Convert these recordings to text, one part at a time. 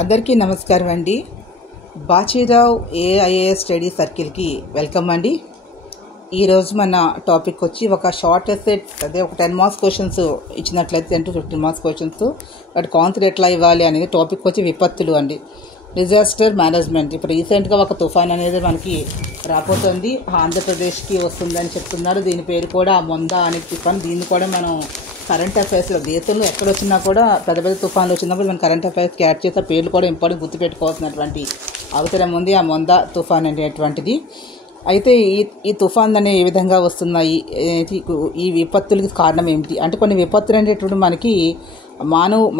అందరికీ నమస్కారం అండి. బాచీరావ్ ఏఐఏఎస్ స్టడీ సర్కిల్కి వెల్కమ్ అండి. ఈరోజు మన టాపిక్ వచ్చి ఒక షార్ట్ ఎస్సెట్, అదే ఒక 10 మార్క్స్ క్వశ్చన్స్ ఇచ్చినట్లయితే 10 to 15 మార్క్స్ క్వశ్చన్స్, వాటి కాన్సర్ ఎట్లా ఇవ్వాలి అనేది టాపిక్ వచ్చి విపత్తులు అండి, డిజాస్టర్ మేనేజ్మెంట్. ఇప్పుడు రీసెంట్గా ఒక తుఫాన్ అనేది మనకి రాబోతుంది, ఆంధ్రప్రదేశ్కి వస్తుందని చెప్తున్నారు. దీని పేరు కూడా మొంద అనే తుఫాన్. దీన్ని కూడా మనం కరెంట్ అఫైర్స్లో దేశంలో ఎక్కడ వచ్చినా కూడా పెద్ద పెద్ద తుఫాన్లు వచ్చినప్పుడు మనం కరెంట్ అఫైర్స్కి యాడ్ చేస్తే పేర్లు కూడా ఇంపార్టెంట్ గుర్తుపెట్టుకోవాల్సినటువంటి అవసరం ఉంది. ఆ మొంద తుఫాన్ అనేటువంటిది. అయితే ఈ తుఫాన్ అనేవి ఏ విధంగా వస్తున్నాయి, ఈ విపత్తులకి కారణం ఏమిటి అంటే, కొన్ని విపత్తులు అనేటువంటి మనకి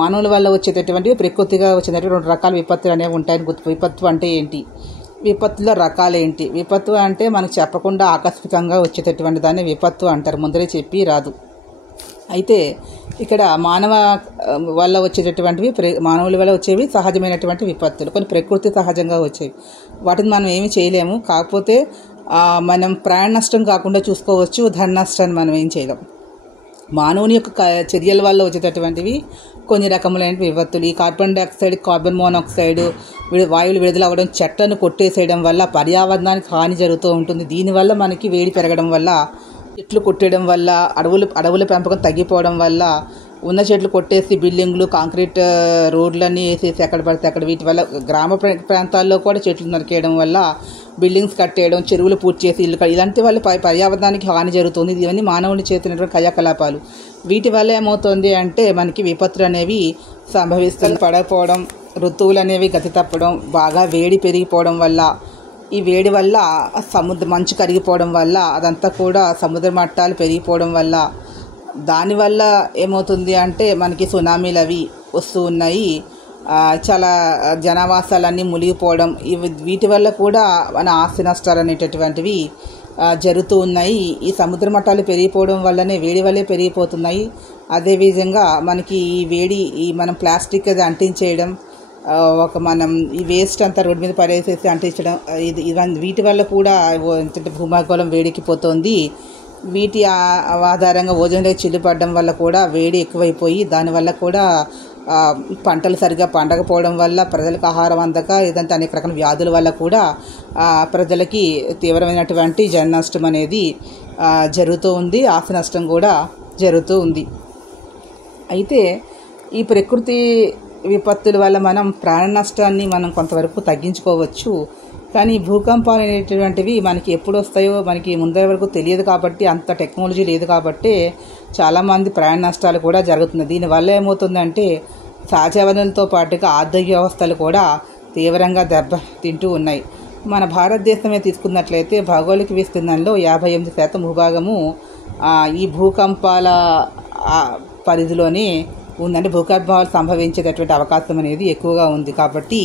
మానవుల వల్ల వచ్చేటటువంటి ప్రకృతిగా వచ్చేటటువంటి 2 రకాల విపత్తులు అనేవి ఉంటాయని విపత్తు అంటే ఏంటి, విపత్తుల రకాలు ఏంటి? విపత్తు అంటే మనకు చెప్పకుండా ఆకస్మికంగా వచ్చేటటువంటి దాన్ని విపత్తు అంటారు, ముందరే చెప్పి రాదు. అయితే ఇక్కడ మానవుల వల్ల వచ్చేవి సహజమైనటువంటి విపత్తులు, కొన్ని ప్రకృతి సహజంగా వచ్చేవి. వాటిని మనం ఏమి చేయలేము. కాకపోతే మనం ప్రాణ నష్టం కాకుండా చూసుకోవచ్చు, ధన నష్టాన్ని మనం ఏం చేయలేం. మానవుని యొక్క చర్యల వల్ల వచ్చేటటువంటివి కొన్ని రకములైన విపత్తులు. ఈ కార్బన్ డైఆక్సైడ్, కార్బన్ మోనాక్సైడ్ వాయువులు విడుదల అవ్వడం, చెట్లను కొట్టేసేయడం వల్ల పర్యావరణానికి హాని జరుగుతూ ఉంటుంది. దీనివల్ల మనకి వేడి పెరగడం వల్ల, చెట్లు కొట్టేయడం వల్ల, అడవుల పెంపకం తగ్గిపోవడం వల్ల, ఉన్న చెట్లు కొట్టేసి బిల్డింగ్లు, కాంక్రీట్ రోడ్లన్నీ వేసేసి ఎక్కడ పడితే అక్కడ, వీటి వల్ల గ్రామ ప్రాంతాల్లో కూడా చెట్లు నరికేయడం వల్ల బిల్డింగ్స్ కట్టేయడం, చెరువులు పూర్తి చేసి ఇల్లు ఇలాంటి వల్ల పర్యావరణానికి హాని జరుగుతుంది. ఇవన్నీ మానవుని చేసినటువంటి క్రియాకలాపాలు. వీటి వల్ల ఏమవుతుంది అంటే మనకి విపత్తులు అనేవి సంభవిస్తుంది. పడకపోవడం, ఋతువులు అనేవి గతి తప్పడం, బాగా వేడి పెరిగిపోవడం వల్ల, ఈ వేడి వల్ల మంచు కరిగిపోవడం వల్ల, అదంతా కూడా సముద్ర మట్టాలు పెరిగిపోవడం వల్ల, దానివల్ల ఏమవుతుంది అంటే మనకి సునామీలు అవి వస్తూ ఉన్నాయి. చాలా జనావాసాలన్నీ మునిగిపోవడం, వీటి వల్ల కూడా మన ఆస్తి నష్టాలు అనేటటువంటివి జరుగుతూ ఉన్నాయి. ఈ సముద్ర మట్టాలు పెరిగిపోవడం వల్లనే వేడి వల్లే పెరిగిపోతున్నాయి. అదేవిధంగా మనకి ఈ వేడి, మనం ప్లాస్టిక్ అది అంటించేయడం, మనం ఈ వేస్ట్ అంతా రోడ్డు మీద పడేసేసి అంటించడం, వీటి వల్ల కూడా భూమగోళం వేడెక్కిపోతుంది. వీటి ఆధారంగా ఓజోన్ లేయర్ చిల్లుపడడం వల్ల కూడా వేడి ఎక్కువైపోయి, దానివల్ల కూడా పంటలు సరిగ్గా పండకపోవడం వల్ల ప్రజలకు ఆహారం అందక, ఇదంతా అనేక రకాల వ్యాధుల వల్ల కూడా ప్రజలకి తీవ్రమైనటువంటి జన నష్టం అనేది జరుగుతూ ఉంది. ఆస్తి నష్టం కూడా జరుగుతూ ఉంది. అయితే ఈ ప్రకృతి విపత్తుల వల్ల మనం ప్రాణ నష్టాన్ని మనం కొంతవరకు తగ్గించుకోవచ్చు. కానీ భూకంపాలు అనేటువంటివి మనకి ఎప్పుడు వస్తాయో మనకి ముందర వరకు తెలియదు కాబట్టి, అంత టెక్నాలజీ లేదు కాబట్టి చాలామంది ప్రాణ నష్టాలు కూడా జరుగుతుంది. దీనివల్ల ఏమవుతుందంటే సహజ వనరులతో పాటుగా ఆర్థిక వ్యవస్థలు కూడా తీవ్రంగా దెబ్బతింటూ ఉన్నాయి. మన భారతదేశమే తీసుకున్నట్లయితే భౌగోళిక విస్తీర్ణంలో 58% భూభాగము ఈ భూకంపాల పరిధిలోనే ఉందంటే, భూకంపాలు సంభవించేటటువంటి అవకాశం అనేది ఎక్కువగా ఉంది. కాబట్టి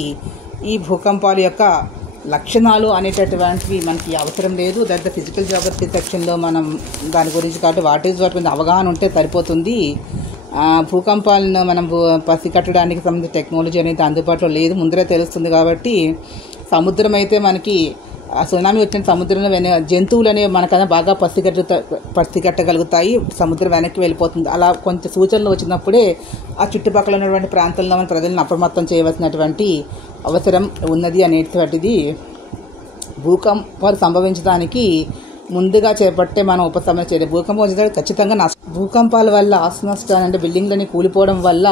ఈ భూకంపాల యొక్క లక్షణాలు అనేటటువంటివి మనకి అవసరం లేదు. దాంట్లో ఫిజికల్ జాగ్రఫీ సెక్షన్లో మనం దాని గురించి కాబట్టి వాటి మీద అవగాహన ఉంటే సరిపోతుంది. భూకంపాలను మనం పసిగట్టడానికి సంబంధించిన టెక్నాలజీ అనేది అందుబాటులో లేదు, ముందరే తెలుస్తుంది. కాబట్టి సముద్రం అయితే మనకి సునామీ వచ్చిన సముద్రంలో జంతువులు అనేవి మనకన్నా బాగా పసిగట్టగలుగుతాయి. సముద్రం వెనక్కి వెళ్ళిపోతుంది. అలా కొంచెం సూచనలు వచ్చినప్పుడే ఆ చుట్టుపక్కల ఉన్నటువంటి ప్రాంతాల్లో మన ప్రజలను అప్రమత్తం చేయవలసినటువంటి అవసరం ఉన్నది అనేటువంటిది. భూకంపాలు సంభవించడానికి ముందుగా చేపట్టే మనం ఉపశమనం చేయాలి. భూకంపం వచ్చేసరికి ఖచ్చితంగా భూకంపాల వల్ల ఆస్తి నష్టాలు అంటే బిల్డింగ్లని కూలిపోవడం వల్ల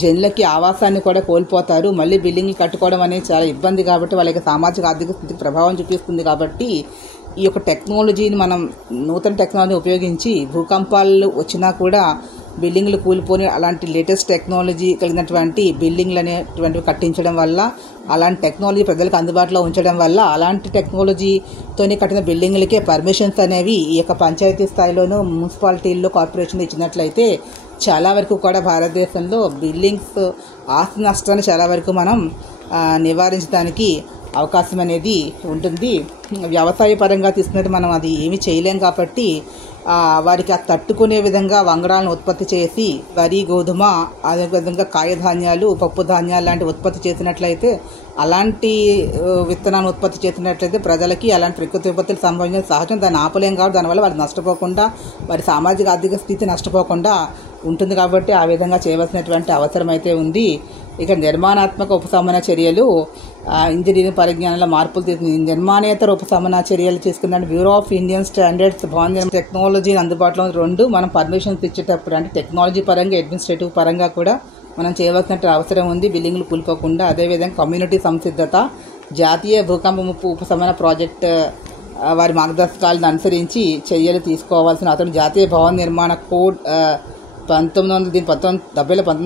జనులకి ఆవాసాన్ని కూడా కోల్పోతారు. మళ్ళీ బిల్డింగ్లు కట్టుకోవడం అనేది చాలా ఇబ్బంది కాబట్టి వాళ్ళకి సామాజిక ఆర్థిక స్థితికి ప్రభావం చూపిస్తుంది. కాబట్టి ఈ యొక్క టెక్నాలజీని మనం నూతన టెక్నాలజీ ఉపయోగించి భూకంపాలు వచ్చినా కూడా బిల్డింగ్లు కూలిపోని అలాంటి లేటెస్ట్ టెక్నాలజీ కలిగినటువంటి బిల్డింగ్లు అనేటువంటివి కట్టించడం వల్ల, అలాంటి టెక్నాలజీ ప్రజలకు అందుబాటులో ఉంచడం వల్ల, అలాంటి టెక్నాలజీతోనే కట్టిన బిల్డింగ్లకే పర్మిషన్స్ అనేవి ఈ యొక్క పంచాయతీ స్థాయిలోనూ, మున్సిపాలిటీల్లో, కార్పొరేషన్లు ఇచ్చినట్లయితే చాలా వరకు కూడా భారతదేశంలో బిల్డింగ్స్ ఆస్తి నష్టాన్ని చాలా వరకు మనం నివారించడానికి అవకాశం అనేది ఉంటుంది. వ్యవసాయ పరంగా తీసుకున్నట్టు మనం అది ఏమీ చేయలేం కాబట్టి వారికి తట్టుకునే విధంగా వంగడాలను ఉత్పత్తి చేసి వరి, గోధుమ, అదేవిధంగా కాయధాన్యాలు, పప్పు ధాన్యాలు లాంటి ఉత్పత్తి చేసినట్లయితే, అలాంటి విత్తనాలను ఉత్పత్తి చేసినట్లయితే ప్రజలకి అలాంటి ప్రకృతి విపత్తులు సంభవించిన సహజం, దాన్ని ఆపలేం కాబట్టి దానివల్ల వారు నష్టపోకుండా, వారి సామాజిక ఆర్థిక స్థితి నష్టపోకుండా ఉంటుంది కాబట్టి ఆ విధంగా చేయవలసినటువంటి అవసరం అయితే ఉంది. ఇక నిర్మాణాత్మక ఉపశమన చర్యలు, ఇంజనీరింగ్ పరిజ్ఞానంలో మార్పులు నిర్మాణేతర ఉపశమన చర్యలు తీసుకుందంటే బ్యూరో ఆఫ్ ఇండియన్ స్టాండర్డ్స్ భవన టెక్నాలజీని అందుబాటులో 2 మనం పర్మిషన్స్ ఇచ్చేటప్పుడు అంటే టెక్నాలజీ పరంగా అడ్మినిస్ట్రేటివ్ పరంగా కూడా మనం చేయవలసిన అవసరం ఉంది, బిల్డింగ్లు కూలిపోకుండా. అదేవిధంగా కమ్యూనిటీ సంసిద్ధత, జాతీయ భూకంప ముప్పు ఉపశమన ప్రాజెక్ట్ వారి మార్గదర్శకాలను అనుసరించి చర్యలు తీసుకోవాల్సిన అతను జాతీయ భవన నిర్మాణ కోడ్ 1970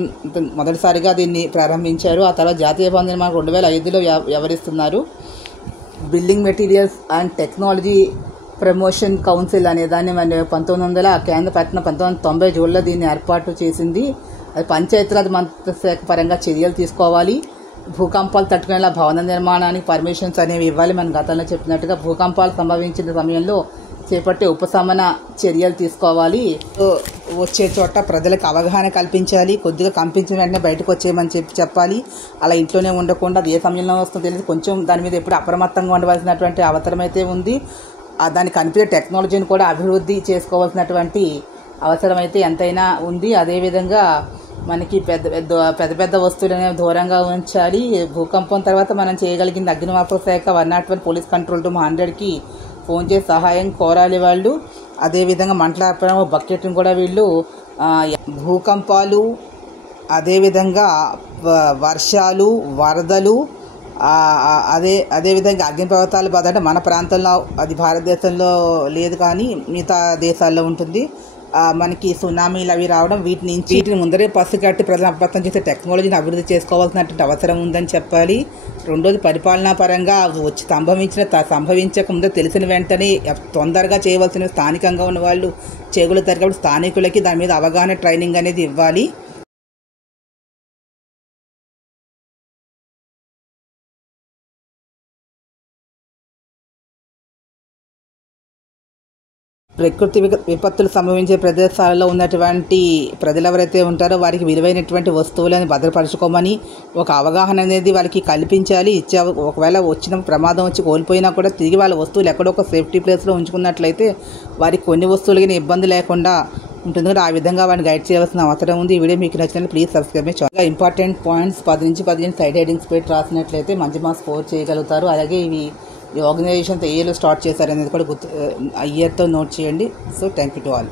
మొదటిసారిగా దీన్ని ప్రారంభించారు. ఆ తర్వాత జాతీయ భవన నిర్మాణం 2005లో వ్యవహరిస్తున్నారు. Building materials and technology promotion council అనే దాన్ని మన 1900 కేంద్ర పట్టణ 1990 జూన్లో దీన్ని ఏర్పాటు చేసింది. అది పంచాయతీరాజ్ మంత్రిత్వ శాఖ పరంగా చర్యలు తీసుకోవాలి. భూకంపాలు తట్టుకునేలా భవన నిర్మాణానికి పర్మిషన్స్ అనేవి ఇవ్వాలి. మనం గతంలో చెప్పినట్టుగా భూకంపాలు సంభవించిన సమయంలో చేపట్టే ఉపశమన చర్యలు తీసుకోవాలి. వచ్చే చోట ప్రజలకు అవగాహన కల్పించాలి. కొద్దిగా కంపించిన వెంటనే బయటకు వచ్చేయమని చెప్పాలి. అలా ఇంట్లోనే ఉండకుండా అది ఏ సమయంలో వస్తుందో తెలియదు, కొంచెం దాని మీద ఎప్పుడు అప్రమత్తంగా ఉండవలసినటువంటి అవసరం అయితే ఉంది. దానికి కనిపించే టెక్నాలజీని కూడా అభివృద్ధి చేసుకోవాల్సినటువంటి అవసరం అయితే ఎంతైనా ఉంది. అదేవిధంగా మనకి పెద్ద వస్తువులనే దూరంగా ఉంచాలి. భూకంపం తర్వాత మనం చేయగలిగింది అగ్నిమాపక శాఖ 101 పోలీస్ కంట్రోల్ రూమ్ 100కి ఫోన్ చేసి సహాయం కోరాలి వాళ్ళు. అదేవిధంగా మంటలార్పణ బకెట్ని కూడా వీళ్ళు భూకంపాలు, అదేవిధంగా వర్షాలు, వరదలు, అదేవిధంగా అగ్నిపర్వతాలు బాధ అంటే మన ప్రాంతంలో అది భారతదేశంలో లేదు కానీ మిగతా దేశాల్లో ఉంటుంది. మనకి సునామీలు అవి రావడం వీటిని ముందరే పసిగట్టి ప్రజలను అప్రమత్తం చేసే టెక్నాలజీని అభివృద్ధి చేసుకోవాల్సినటువంటి అవసరం ఉందని చెప్పాలి. రెండోది పరిపాలనా పరంగా వచ్చి సంభవించక ముందే తెలిసిన వెంటనే తొందరగా చేయవలసిన స్థానికంగా ఉన్న వాళ్ళు చేయగలుగుతారు కాబట్టి స్థానికులకి దాని మీద అవగాహన ట్రైనింగ్ అనేది ఇవ్వాలి. ప్రకృతి విపత్తులు సంభవించే ప్రదేశాలలో ఉన్నటువంటి ప్రజలు ఎవరైతే ఉంటారో వారికి విలువైనటువంటి వస్తువులను భద్రపరచుకోమని ఒక అవగాహన అనేది వాళ్ళకి కల్పించాలి. ఒకవేళ వచ్చిన ప్రమాదం వచ్చి కోల్పోయినా కూడా తిరిగి వాళ్ళ వస్తువులు ఎక్కడో ఒక సేఫ్టీ ప్లేస్లో ఉంచుకున్నట్లయితే వారికి కొన్ని వస్తువులకి ఇబ్బంది లేకుండా ఉంటుంది కూడా. ఆ విధంగా వాడిని గైడ్ చేయాల్సిన అవసరం ఉంది. ఈ వీడియో మీకు నచ్చినట్లు ప్లీజ్ సబ్స్క్రైబ్. చాలా ఇంపార్టెంట్ పాయింట్స్ 10 నుంచి 15 సైడ్ హెడింగ్స్ పెట్టి రాసినట్లయితే మంచి మార్క్స్ స్కోర్ చేయగలుగుతారు. అలాగే ఈ ఆర్గనైజేషన్స్ ఏ ఇయర్లో స్టార్ట్ చేశారు అనేది కూడా ఇయర్తో నోట్ చేయండి. So thank you to all.